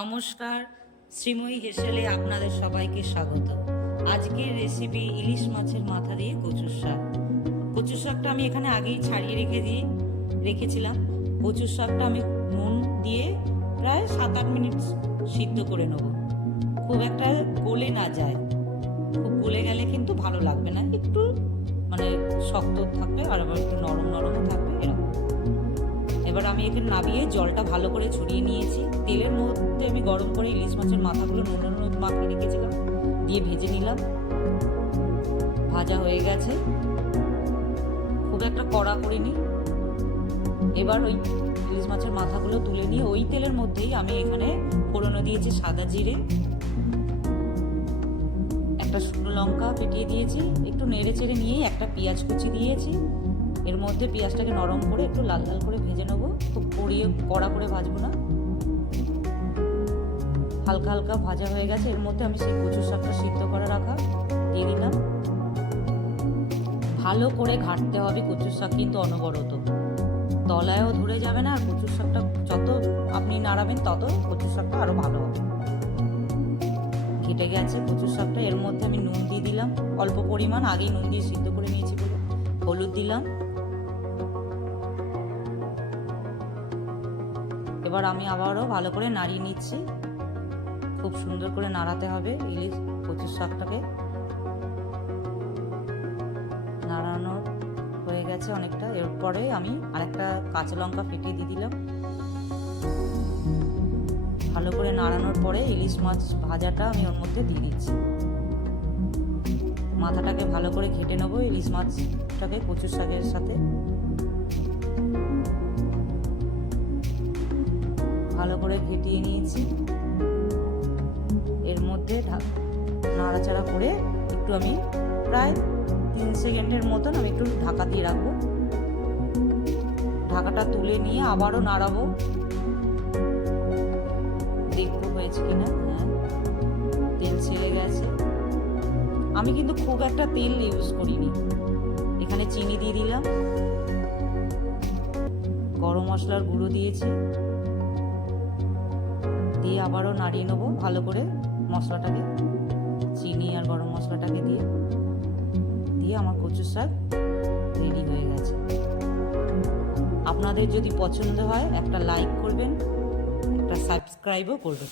নমস্কার, শ্রীময়ী হেসেলে আপনাদের সবাইকে স্বাগত। আজকের রেসিপি ইলিশ মাছের মাথা দিয়ে কচুর শাক। কচুর শাকটা আমি এখানে আগেই ছাড়িয়ে রেখেছিলাম। কচুর শাকটা আমি নুন দিয়ে প্রায় 7-8 মিনিট সিদ্ধ করে নেব। খুব একটা গলে না যায়, খুব গলে গেলে কিন্তু ভালো লাগবে না, একটু শক্ত থাকবে আর আবার একটু নরম নরমও থাকবে এরকম। এবার আমি এখানে নামিয়ে জলটা ভালো করে ছড়িয়ে নিয়েছি। তেলের মধ্যে আমি গরম করে ইলিশ মাছের মাথাগুলো নুন মাখিয়ে রেখেছিলাম, দিয়ে ভেজে নিলাম। ভাজা হয়ে গেছে, খুব একটা কড়া করিনি। এবার ওই ইলিশ মাছের মাথাগুলো তুলে নিয়ে ওই তেলের মধ্যেই আমি এখানে ফোড়নে দিয়েছি সাদা জিরে, একটা শুকনো লঙ্কা ফেটিয়ে দিয়েছি, একটু নেড়ে চেড়ে নিয়েই একটা পেঁয়াজ কুচি দিয়েছি। এর মধ্যে পেঁয়াজটাকে নরম করে একটু লাল লাল করে ভেজে নেবো, খুব কড়া করে ভাজবো না। হালকা হালকা ভাজা হয়ে গেছে, এর মধ্যে আমি সেই কচুর শাকটা সিদ্ধ করে রাখা দিয়ে দিলাম। ভালো করে ঘাঁটতে হবে, কচুর শাক কিন্তু অনবরত, তলায়ও ধরে যাবে না। আর কচুর শাকটা যত আপনি নাড়াবেন তত কচুর শাকটা আরো ভালো হবে। ঘেটে গেছে কচুর শাকটা, এর মধ্যে আমি নুন দিয়ে দিলাম অল্প পরিমাণ, আগেই নুন দিয়ে সিদ্ধ করে নিয়েছি বলে। হলুদ দিলাম। এবার আমি আবারও ভালো করে নাড়িয়ে নিচ্ছি, খুব সুন্দর করে নাড়াতে হবে ইলিশ কচুর শাকটাকে। নাড়ানো হয়ে গেছে অনেকটা, এরপরে আমি আরেকটা কাঁচা লঙ্কা ফেটিয়ে দিয়ে দিলাম। ভালো করে নাড়ানোর পরে ইলিশ মাছ ভাজাটা আমি ওর মধ্যে দিয়ে দিচ্ছি। মাথাটাকে ভালো করে ঘেটে নেবো ইলিশ মাছটাকে কচুর শাকের সাথে। ভালো করে ঘেটিয়ে নিয়েছি। এর মধ্যে নাড়াচাড়া করে একটু আমি প্রায় 3 সেকেন্ডের মতন আমি একটু ঢাকা দিয়ে রাখবো। ঢাকাটা তুলে নিয়ে আবারও নাড়াবো, দেখবো হয়েছে কিনা। হ্যাঁ, তেল ছেড়ে গেছে। আমি কিন্তু খুব একটা তেল ইউজ করিনি। এখানে চিনি দিয়ে দিলাম, গরম মশলার গুঁড়ো দিয়েছি, দিয়ে আবারও নাড়িয়ে নেবো ভালো করে মশলাটাকে। চিনি আর গরম মশলাটাকে দিয়ে আমার কচুর শাক রেডি হয়ে গেছে। আপনাদের যদি পছন্দ হয় একটা লাইক করবেন, একটা সাবস্ক্রাইবও করবেন।